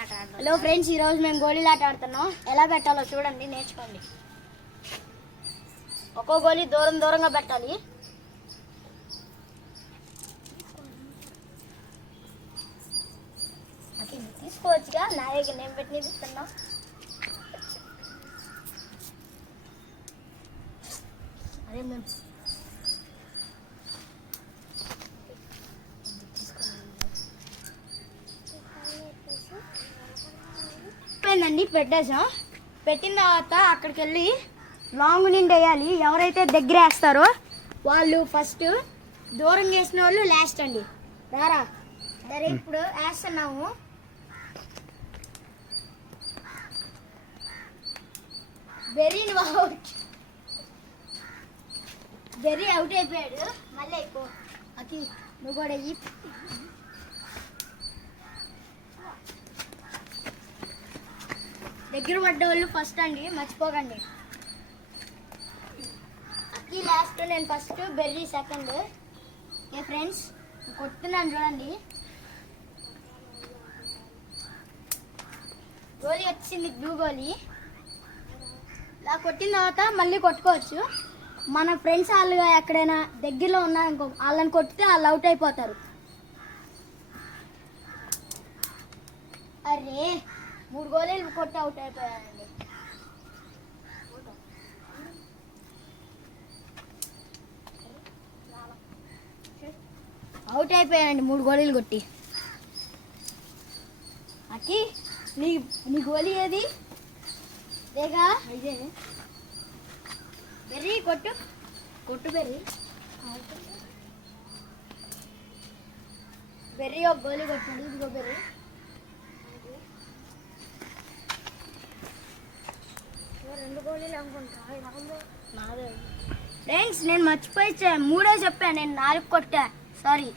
Hello friends, ఈరోజు మేము గోళీలాట ఆడుతున్నాం. ఎలా పెట్టాలో చూడండి, నేర్చుకోండి. ఒక్కో గోళీ దూరం దూరంగా పెట్టాలి. తీసుకోవచ్చుగా, నా దగ్గర నేను పెట్టి ఇస్తున్నా. అదే మేము అయిపోయిందండి, పెట్టేసాం. పెట్టిన తర్వాత అక్కడికి వెళ్ళి లాంగ్ నిండి వేయాలి. ఎవరైతే దగ్గర వేస్తారో వాళ్ళు ఫస్ట్, దూరం వేసిన వాళ్ళు లాస్ట్ అండి. రారా, సరే ఇప్పుడు వేస్తున్నాము. బెర్రీ అవుట్ అయిపోయాడు. మళ్ళీ అయిపో అకి, నువ్వు కూడా అయ్యి. దగ్గర పడ్డ వాళ్ళు ఫస్ట్ అండి, మర్చిపోకండి. అక్కి లాస్ట్, నేను ఫస్ట్, బెర్రీ సెకండ్. ఏ ఫ్రెండ్స్, కొడుతున్నాను చూడండి. గోలీ వచ్చింది, బ్లూ గోలీ. ఇలా కొట్టిన తర్వాత మళ్ళీ కొట్టుకోవచ్చు. మన ఫ్రెండ్స్ వాళ్ళు ఎక్కడైనా దగ్గరలో ఉన్నారనుకో, వాళ్ళని కొట్టితే వాళ్ళు అవుట్ అయిపోతారు. అరే, 3 గోళీలు కొట్టి అవుట్ అయిపోయానండి. అవుట్ అయిపోయానండి 3 గోళీలు కొట్టి. అక్కి, నీ గోళీ ఏది? దేగా ఇదే. బెర్రీ కొట్టు, బెర్రీ. బెర్రీ ఒక గోళీ కొట్టింది. ఇదిగో బెర్రీ. ఫ్రెండ్స్, నేను మర్చిపోయి 3 చెప్పాను, నేను 4 కొట్టా. సారీ.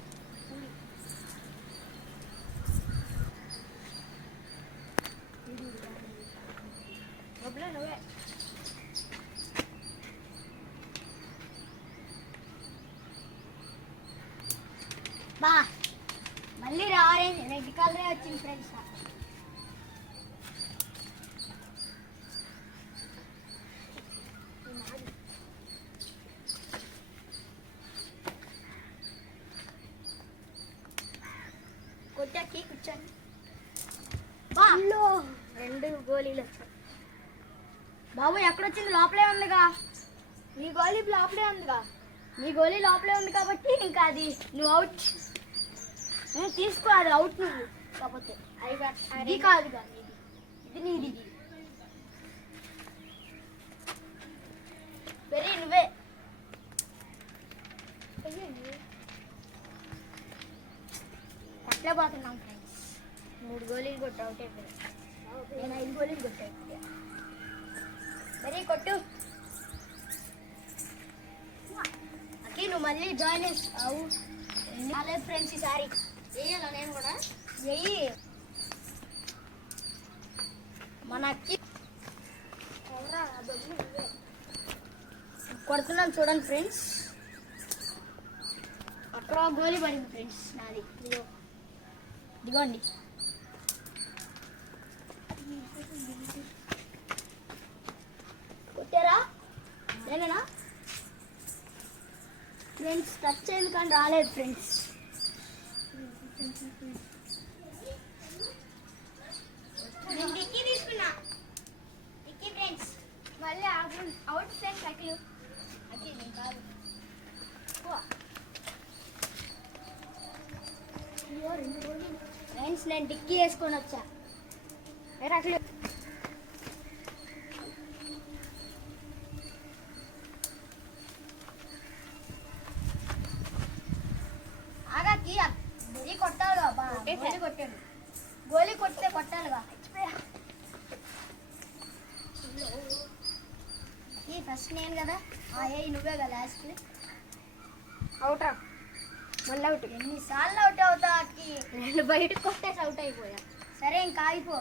బా, మళ్ళీ ఆరెంజ్ రెడ్ కలరే వచ్చింది ఫ్రెండ్స్. కొట్టాకి కూర్చోండి. 2 గోళీలు వచ్చాయి. బాబు, ఎక్కడొచ్చింది? లోపలే ఉందిగా. నీ గోళీ లోపలే ఉందిగా. నీ గోళీ లోపలే ఉంది కాబట్టి ఇంకా అది నువ్వు అవుట్. తీసుకో, అది అవుట్ నువ్వు. కాకపోతే అది కాదుగా, ఇది నీది. వెరీ నువ్వే. అట్లా పోతున్నాం ఫ్రెండ్స్. 3 గోళీలు కొట్టు, అవుట్ అయిపోయాయి. నేను 5 గోళీలు కొట్టా. వెరీ కొట్టు. అక్కి, నువ్వు మళ్ళీ జాయిన్ అవు. అదే ఫ్రెండ్స్, ఈసారి వెయ్యాలా? నేను కూడా వెయ్యి. మన అక్కి కొడుతున్నాను చూడండి ఫ్రెండ్స్. అక్కడ గోలీ పడింది ఫ్రెండ్స్, నాది. ఇదిగోండి. కొట్టారా? నేనేనా ఫ్రెండ్స్? టచ్ అయింది కానీ రాలేదు ఫ్రెండ్స్. నేను డిక్కీ తీసుకున్నా. డిక్కీ ఫ్రెండ్స్, మళ్ళీ అవుట్ ఫ్రెండ్స్. అఖిలు, నేను కాదు. ఫ్రెండ్స్, నేను డిక్కీ వేసుకొని వచ్చా. అఖిలు, ఆగాకి గోలీ కొట్టాలిగా. గోలీ కొట్టాడు. గోలీ కొట్టే కొట్టాలిగా. ఫస్ట్ నేను కదా. నువ్వే కదా లాస్ట్. అవుట్ రా, మళ్ళీ అవుట్. ఎన్నిసార్లు అవుట్ అవుతా అక్కి? నేను బయటకు కొట్టేసి అవుట్ అయిపోయా. సరే, ఇంకా ఆగిపో.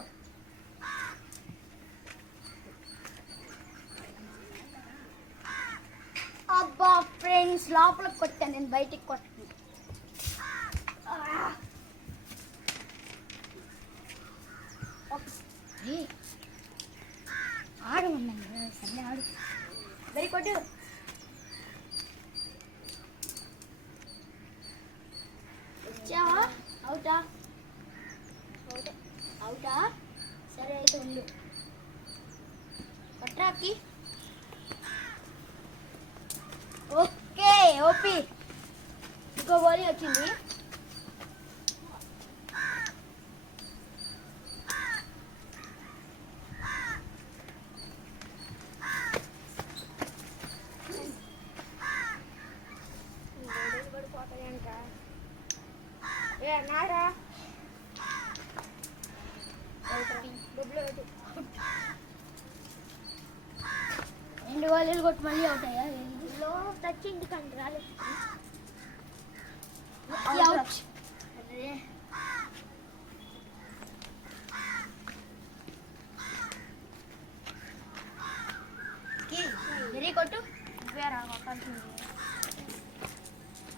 అబ్బా ఫ్రెండ్స్, లోపలికి కొట్టాను నేను, బయటికి కొట్టాను. ఆడమన్నాను సరే ఆడు వెరీ కొట్టు వచ్చావా అవుటా అవుటా సరే అయితే ఉండు పట్రాకి ఓకే ఓపి ఇంకో గోళీ వచ్చింది నారా రెండు గోళీలు కొట్టి మళ్ళీ అవుతాయా లో టచ్ ఇంటికంటే రాలేదు వెరీ కొట్టు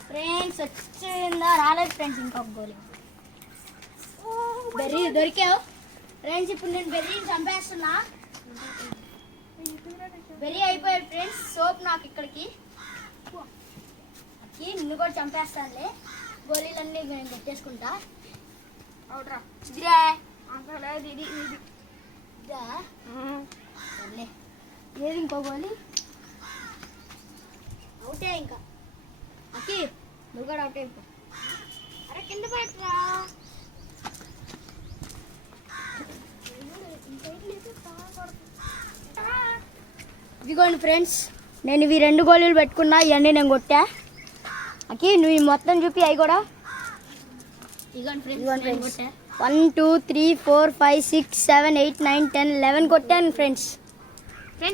ఫ్రెండ్స్ వచ్చిందా రాలేదు ఫ్రెండ్స్ ఇంకొక గోళీ బెర్రీ దొరికావు ఫ్రెండ్స్ ఇప్పుడు నేను బెర్రీని చంపేస్తున్నా బెర్రీ అయిపోయాడు ఫ్రెండ్స్ సోప్ నాకు ఇక్కడికి నిన్ను కూడా చంపేస్తానులే గోళీలన్నీ నేను పెట్టేసుకుంటా అవుట్రా ఇదిరా సర్లే ఏది ఇంకో గోళీ అవుటే ఇంకా అక్కి నువ్వు కూడా అవుటే అయిపో అరే కింద పెట్టరా ఇదిగోండి ఫ్రెండ్స్ నేను ఇవి రెండు గోళీలు పెట్టుకున్నా ఇవన్నీ నేను కొట్టా అకి నువ్వు మొత్తం చూపి అవి కూడా ఇదిగోండి ఫ్రెండ్స్ 1 2 3 4 5 6 7 8 9 10 11 కొట్టాను ఫ్రెండ్స్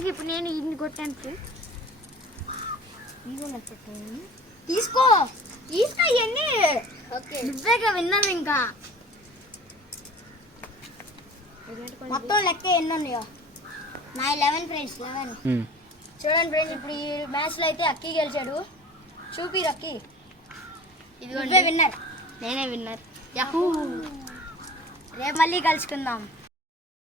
ఇప్పుడు నేను ఇన్ని కొట్టాను ఫ్రెండ్స్ తీసుకో ఇవన్నీ నువ్వేగా విన్నాను ఇంకా మొత్తం లెక్క ఎన్ని ఉన్నాయో నా 11 ఫ్రెండ్స్ 11 చూడండి ఫ్రెండ్స్ ఇప్పుడు ఈ మ్యాచ్లో అయితే అక్కి గెలిచాడు చూపి అక్కి ఇదిగోండి విన్నర్ నేనే విన్నర్ రేపు మళ్ళీ కలుసుకుందాం